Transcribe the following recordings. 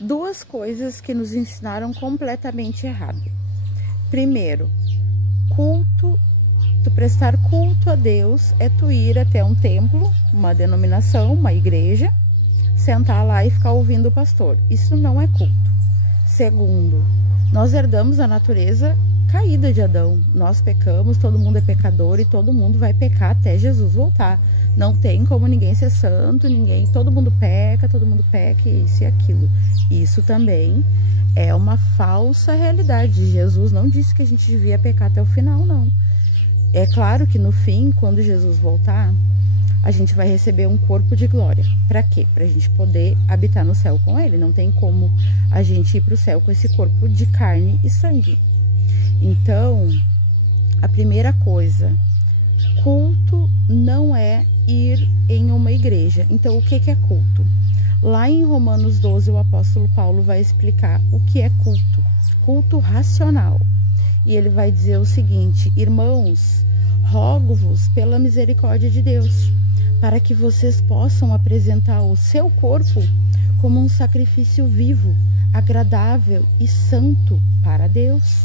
duas coisas que nos ensinaram completamente errado. Primeiro, culto, tu prestar culto a Deus é tu ir até um templo, uma denominação, uma igreja, sentar lá e ficar ouvindo o pastor. Isso não é culto. Segundo, nós herdamos a natureza caída de Adão. Nós pecamos, todo mundo é pecador e todo mundo vai pecar até Jesus voltar. Não tem como ninguém ser santo, todo mundo peca isso e aquilo. Isso também é uma falsa realidade. Jesus não disse que a gente devia pecar até o final, não. É claro que no fim, quando Jesus voltar, a gente vai receber um corpo de glória. Para quê? Para a gente poder habitar no céu com ele. Não tem como a gente ir para o céu com esse corpo de carne e sangue. Então, a primeira coisa, culto não é ir em uma igreja. Então, o que é culto? Lá em Romanos 12, o apóstolo Paulo vai explicar o que é culto. Culto racional. E ele vai dizer o seguinte: irmãos, rogo-vos pela misericórdia de Deus, para que vocês possam apresentar o seu corpo como um sacrifício vivo, agradável e santo para Deus.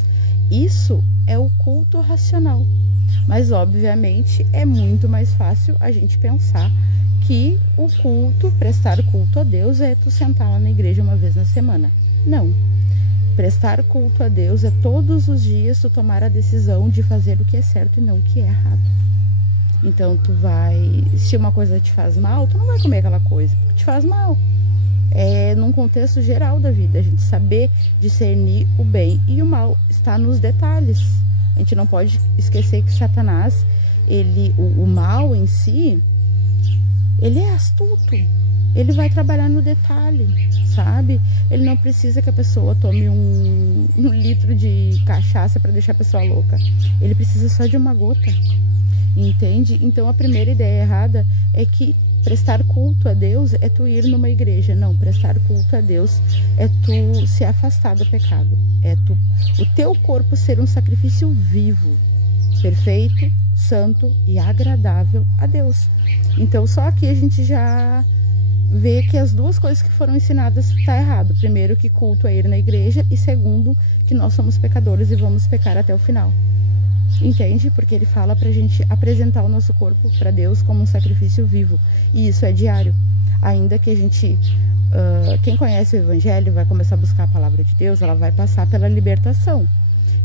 Isso é o culto racional. Mas, obviamente, é muito mais fácil a gente pensar que o culto, prestar culto a Deus, é tu sentar lá na igreja uma vez na semana. Não. Prestar culto a Deus é todos os dias tu tomar a decisão de fazer o que é certo e não o que é errado. Então, se uma coisa te faz mal, tu não vai comer aquela coisa, porque te faz mal. É num contexto geral da vida, a gente saber discernir o bem e o mal está nos detalhes. A gente não pode esquecer que Satanás, o mal em si, ele é astuto. Ele vai trabalhar no detalhe, sabe? Ele não precisa que a pessoa tome um litro de cachaça para deixar a pessoa louca. Ele precisa só de uma gota, entende? Então a primeira ideia errada é que prestar culto a Deus é tu ir numa igreja. Não, prestar culto a Deus é tu se afastar do pecado. É o teu corpo ser um sacrifício vivo, perfeito, santo e agradável a Deus. Então só aqui a gente já vê que as duas coisas que foram ensinadas tá errado. Primeiro, que culto é ir na igreja, e segundo, que nós somos pecadores e vamos pecar até o final. Entende? Porque ele fala pra gente apresentar o nosso corpo para Deus como um sacrifício vivo. E isso é diário. Ainda que a gente, quem conhece o Evangelho, vai começar a buscar a palavra de Deus, ela vai passar pela libertação.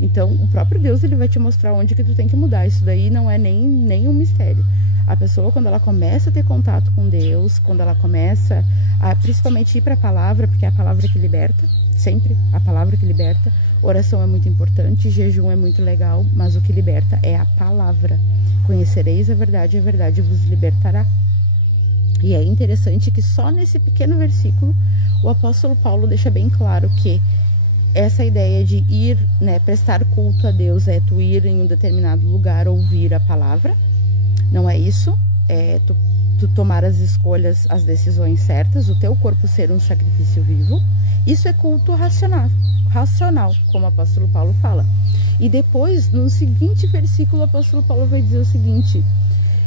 Então, o próprio Deus, ele vai te mostrar onde que tu tem que mudar. Isso daí não é nem um mistério. A pessoa, quando ela começa a ter contato com Deus, quando ela começa a principalmente ir para a palavra, porque é a palavra que liberta, sempre a palavra que liberta. Oração é muito importante, jejum é muito legal, mas o que liberta é a palavra. Conhecereis a verdade vos libertará. E é interessante que só nesse pequeno versículo, o apóstolo Paulo deixa bem claro que essa ideia de ir, prestar culto a Deus é tu ir em um determinado lugar ouvir a palavra. Não é isso, é tu tomar as escolhas, as decisões certas, o teu corpo ser um sacrifício vivo. Isso é culto racional, como o apóstolo Paulo fala. E depois, no seguinte versículo, o apóstolo Paulo vai dizer o seguinte: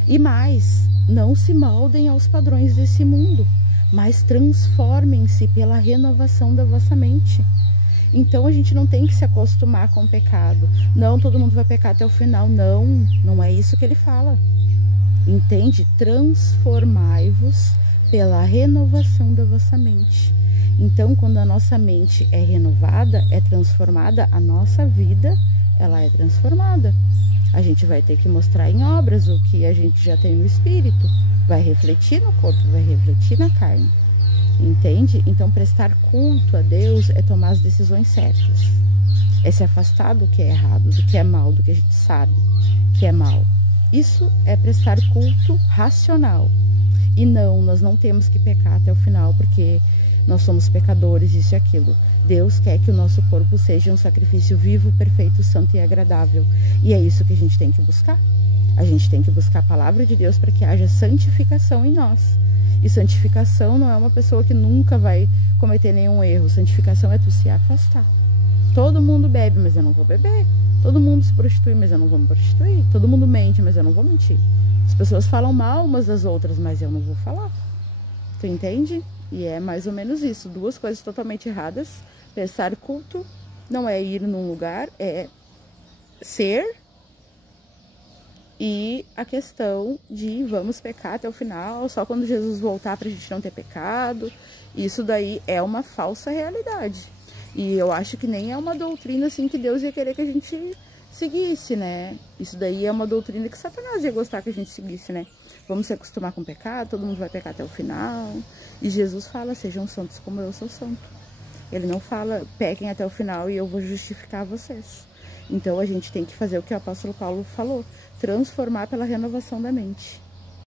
e mais, não se moldem aos padrões desse mundo, mas transformem-se pela renovação da vossa mente. Então a gente não tem que se acostumar com o pecado. Não, todo mundo vai pecar até o final. Não, não é isso que ele fala. Entende? Transformai-vos pela renovação da vossa mente. Então, quando a nossa mente é renovada, é transformada, a nossa vida, ela é transformada. A gente vai ter que mostrar em obras o que a gente já tem no espírito. Vai refletir no corpo, vai refletir na carne. Entende? Então, prestar culto a Deus é tomar as decisões certas. É se afastar do que é errado, do que é mal, do que a gente sabe que é mal. Isso é prestar culto racional. E não, nós não temos que pecar até o final, porque nós somos pecadores, isso e aquilo. Deus quer que o nosso corpo seja um sacrifício vivo, perfeito, santo e agradável. E é isso que a gente tem que buscar. A gente tem que buscar a palavra de Deus para que haja santificação em nós. E santificação não é uma pessoa que nunca vai cometer nenhum erro. Santificação é tu se afastar. Todo mundo bebe, mas eu não vou beber. Todo mundo se prostitui, mas eu não vou me prostituir. Todo mundo mente, mas eu não vou mentir. As pessoas falam mal umas das outras, mas eu não vou falar. Tu entende? E é mais ou menos isso, duas coisas totalmente erradas. Prestar culto não é ir num lugar, é ser. E a questão de vamos pecar até o final, só quando Jesus voltar pra gente não ter pecado. Isso daí é uma falsa realidade. E eu acho que nem é uma doutrina assim que Deus ia querer que a gente seguisse, né? Isso daí é uma doutrina que Satanás ia gostar que a gente seguisse, né? Vamos se acostumar com o pecado, todo mundo vai pecar até o final. E Jesus fala, sejam santos como eu sou santo. Ele não fala, pequem até o final e eu vou justificar vocês. Então a gente tem que fazer o que o apóstolo Paulo falou, transformar pela renovação da mente.